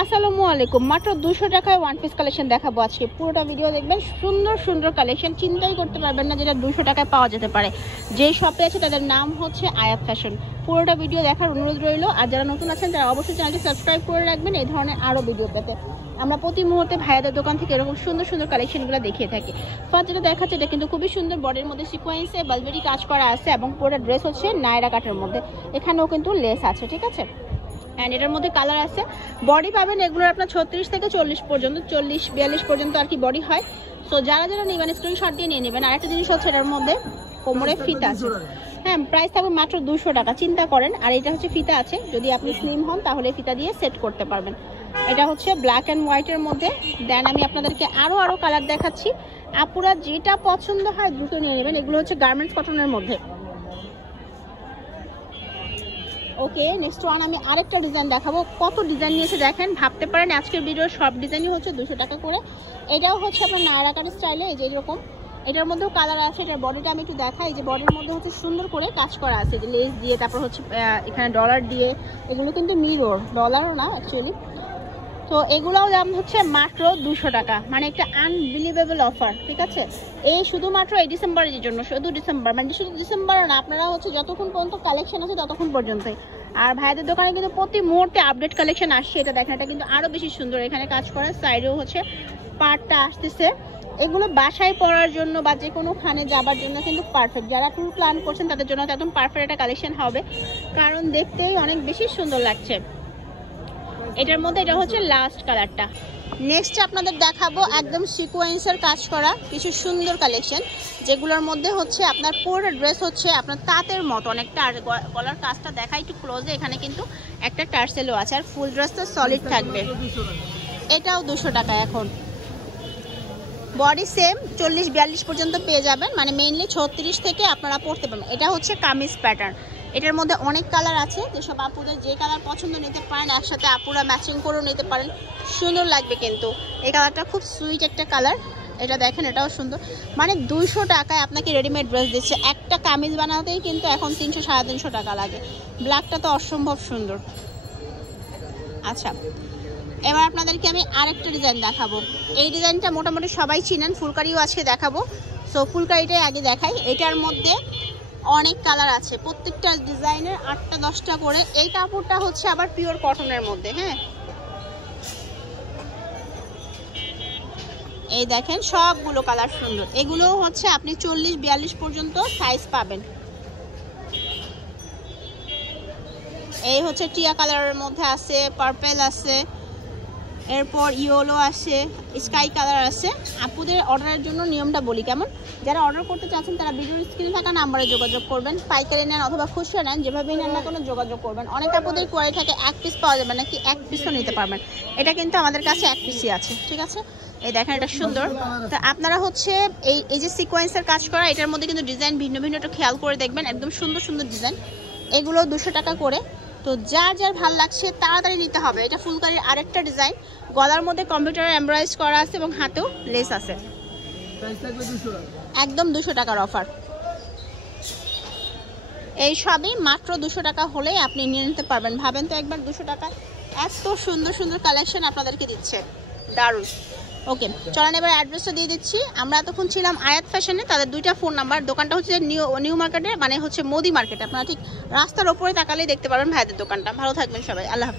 আসসালামু আলাইকুম। মাত্র 200 টাকায় ওয়ান পিস কালেকশন দেখাবো আজকে। পুরোটা ভিডিও দেখবেন, সুন্দর সুন্দর কালেকশন, চিন্তাই করতে পারবেন না যেটা 200 টাকায় পাওয়া যেতে পারে। যে শপে আছে তাদের নাম হচ্ছে আয়াত ফ্যাশন। পুরোটা ভিডিও দেখার অনুরোধ রইল। আর যারা নতুন আছেন তারা অবশ্যই চ্যানেলটি সাবস্ক্রাইব করে রাখবেন এই ধরনের আরও ভিডিও পেতে। আমরা প্রতি মুহূর্তে ভাইয়াদের দোকান থেকে এরকম সুন্দর সুন্দর কালেকশনগুলো দেখিয়ে থাকি। ফার্স্ট যেটা দেখাচ্ছে এটা কিন্তু খুবই সুন্দর, বডির মধ্যে সিকোয়েন্সে বালবেরি কাজ করা আছে এবং পুরো ড্রেস হচ্ছে নায়রা কাটের মধ্যে। এখানেও কিন্তু লেস আছে, ঠিক আছে। অ্যান্ড এটার মধ্যে কালার আছে। বডি পাবেন এগুলোর আপনার 36 থেকে 40 পর্যন্ত, 40-42 পর্যন্ত আর কি বডি হয়। সো যারা যারা নেবেন স্ক্রিনশট দিয়ে নিয়ে নেবেন। আরেকটা জিনিস হচ্ছে এটার মধ্যে কোমরে ফিতা আছে। হ্যাঁ, প্রাইস থাকবে মাত্র 200 টাকা, চিন্তা করেন। আর এটা হচ্ছে ফিতা আছে, যদি আপনি স্লিম হন তাহলে ফিতা দিয়ে সেট করতে পারবেন। এটা হচ্ছে ব্ল্যাক অ্যান্ড হোয়াইটের মধ্যে। দেন আমি আপনাদেরকে আরও কালার দেখাচ্ছি। আপুরা যেটা পছন্দ হয় দ্রুত নিয়ে নেবেন। এগুলো হচ্ছে গার্মেন্টস কটনের মধ্যে। ওকে, নেক্সট ওয়ান আমি আরেকটা ডিজাইন দেখাবো। কত ডিজাইন নিয়েছে দেখেন, ভাবতে পারেন আজকের ভিডিওর সব ডিজাইনই হচ্ছে 200 টাকা করে। এটাও হচ্ছে আপনার নায়রা কাট স্টাইলে, এই যে এরকম। এটার মধ্যেও কালার আছে। এটার বডিটা আমি একটু দেখাই। যে বডির মধ্যে হচ্ছে সুন্দর করে কাজ করা আছে, যে লেস দিয়ে, তারপর হচ্ছে এখানে ডলার দিয়ে। এগুলো কিন্তু মিরর, ডলারও না অ্যাকচুয়ালি। তো এগুলোও দাম হচ্ছে মাত্র 200 টাকা, মানে একটা আনবিলিভেবল অফার, ঠিক আছে। এই শুধুমাত্র এই ডিসেম্বরের জন্য, শুধু ডিসেম্বর, মানে শুধু ডিসেম্বর না, আপনারা হচ্ছে যতক্ষণ পর্যন্ত কালেকশন আছে ততক্ষণ পর্যন্তই। আর ভাইদের দোকানে কিন্তু প্রতি মুহূর্তে আপডেট কালেকশন আসছে। এটা দেখেন, এটা কিন্তু আরও বেশি সুন্দর। এখানে কাজ করে, সাইডেও হচ্ছে পার্টটা আসতেছে। এগুলো বাসায় পরার জন্য বা যে কোনোখানে যাবার জন্য কিন্তু পারফেক্ট। যারা ট্যুর প্ল্যান করছেন তাদের জন্য একদম পারফেক্ট একটা কালেকশন হবে, কারণ দেখতেই অনেক বেশি সুন্দর লাগছে। এটার মধ্যে এটা হচ্ছে লাস্ট কালারটা। নেক্সট আপনাদের দেখাবো একদম সিকোয়েন্সের কাজ করা কিছু সুন্দর কালেকশন, যেগুলোর মধ্যে হচ্ছে আপনার পুরো ড্রেস হচ্ছে আপনার তাঁতের মতো অনেকটা। আর গলার কাজটা দেখাই একটু ক্লোজে, এখানে কিন্তু একটা টার্সেলও আছে। আর ফুল ড্রেসটা সলিড থাকবে। এটাও 200 টাকা। এখন বডি সেম 40-42 পর্যন্ত পেয়ে যাবেন, মানে মেইনলি 36 থেকে আপনারা পড়তে পারবেন। এটা হচ্ছে কামিজ প্যাটার্ন। এটার মধ্যে অনেক কালার আছে, যেসব আপুদের যে কালার পছন্দ নিতে পারেন, একসাথে আপুরা ম্যাচিং করেও নিতে পারেন, সুন্দর লাগবে। কিন্তু এই কালারটা খুব সুইট একটা কালার। এটা দেখেন, এটাও সুন্দর। মানে 200 টাকায় আপনাকে রেডিমেড ড্রেস দিচ্ছে। একটা কামিজ বানাতেই কিন্তু এখন 300-350 টাকা লাগে। ব্ল্যাকটা তো অসম্ভব সুন্দর। আচ্ছা, এবার আপনাদেরকে আমি আরেকটা ডিজাইন দেখাবো। এই ডিজাইনটা মোটামুটি সবাই চিনেন, ফুলকারিও আজকে দেখাবো। সো ফুলকারিটাই আগে দেখাই। এটার মধ্যে অনেক কালার আছে, প্রত্যেকটা ডিজাইনের 8টা-10টা করে। এই কাপড়টা হচ্ছে আবার পিওর কটনের মধ্যে। হ্যাঁ, এই দেখেন সবগুলো কালার সুন্দর। এগুলো হচ্ছে আপনি 40-42 পর্যন্ত সাইজ পাবেন। এই হচ্ছে টিয়া কালারের মধ্যে আছে, পার্পেল আছে, এরপর ইয়েলো আছে, স্কাই কালার আছে। আপুদের অর্ডারের জন্য নিয়মটা বলি কেমন। যারা অর্ডার করতে চাচ্ছেন তারা ভিডিওর স্ক্রিনে থাকা নাম্বারে যোগাযোগ করবেন। পাইকারি নেন অথবা খুচরা নেন, যেভাবেই নেন না কোনো যোগাযোগ করবেন। অনেক আপুদের কোয়ারি থাকে 1 পিস পাওয়া যাবে নাকি, 1 পিসও নিতে পারবেন। এটা কিন্তু আমাদের কাছে 1 পিসই আছে, ঠিক আছে। এই দেখেন, এটা সুন্দর। তো আপনারা হচ্ছে এই যে সিকোয়েন্সের কাজ করা, এটার মধ্যে কিন্তু ডিজাইন ভিন্ন ভিন্ন, একটু খেয়াল করে দেখবেন, একদম সুন্দর সুন্দর ডিজাইন। এগুলো 200 টাকা করে। তো যার যার ভাল লাগছে তাড়াতাড়ি নিতে হবে। এটা ফুলকারির আরেকটা ডিজাইন, গলার মধ্যে কম্পিউটারে এমব্রয়ডারি করা আছে এবং হাতেও লেস আছে। একদম 200 টাকার অফার। এই সবই মাত্র 200 টাকা হলেই আপনি নিয়ে নিতে পারবেন। ভাবেন তো একবার, 200 টাকায় এত সুন্দর সুন্দর কালেকশন আপনাদেরকে দিচ্ছে, দারুণ। ওকে, চলেন এবার অ্যাড্রেসটা দিয়ে দিচ্ছি। আমরা এতক্ষণ ছিলাম আয়াত ফ্যাশনে। তাদের 2টা ফোন নাম্বার। দোকানটা হচ্ছে নিউ মার্কেটে, মানে হচ্ছে মোদি মার্কেট। আপনারা ঠিক রাস্তার ওপরে তাকালেই দেখতে পারবেন ভাইদের দোকানটা। ভালো থাকবেন সবাই, আল্লাহ হাফেজ।